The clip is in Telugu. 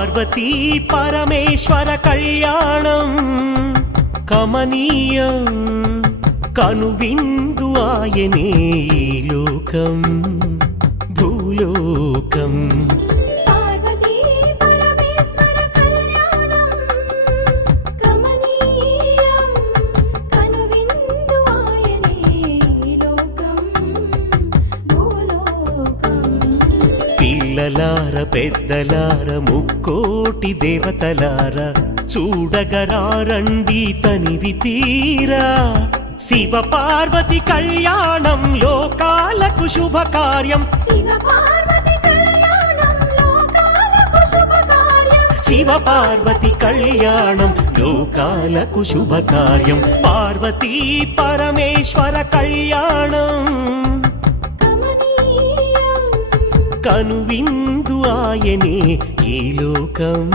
పార్వతీ పరమేశ్వర కళ్యాణం కమనీయం కనువిందు ఆయనే ఈ లోకం భూలోకం పార్వతీ పరమేశ్వర కళ్యాణం కమనీయం కనువిందు ఆయనే ఈ లోకం భూలోకం పిల్లలార పెద్దలార ముక్కోటి దేవతలార చూడగరారండి తనివి తీరా శివ పార్వతి కళ్యాణం లోకాలకు శుభకార్యం శివ పార్వతి కళ్యాణం లోకాలకు శుభకార్యం శివ పార్వతి కళ్యాణం లోకాలకు శుభకార్యం పార్వతీ పరమేశ్వర కళ్యాణం కమనీయం కనువిందు ఆయనే ఈ లోకం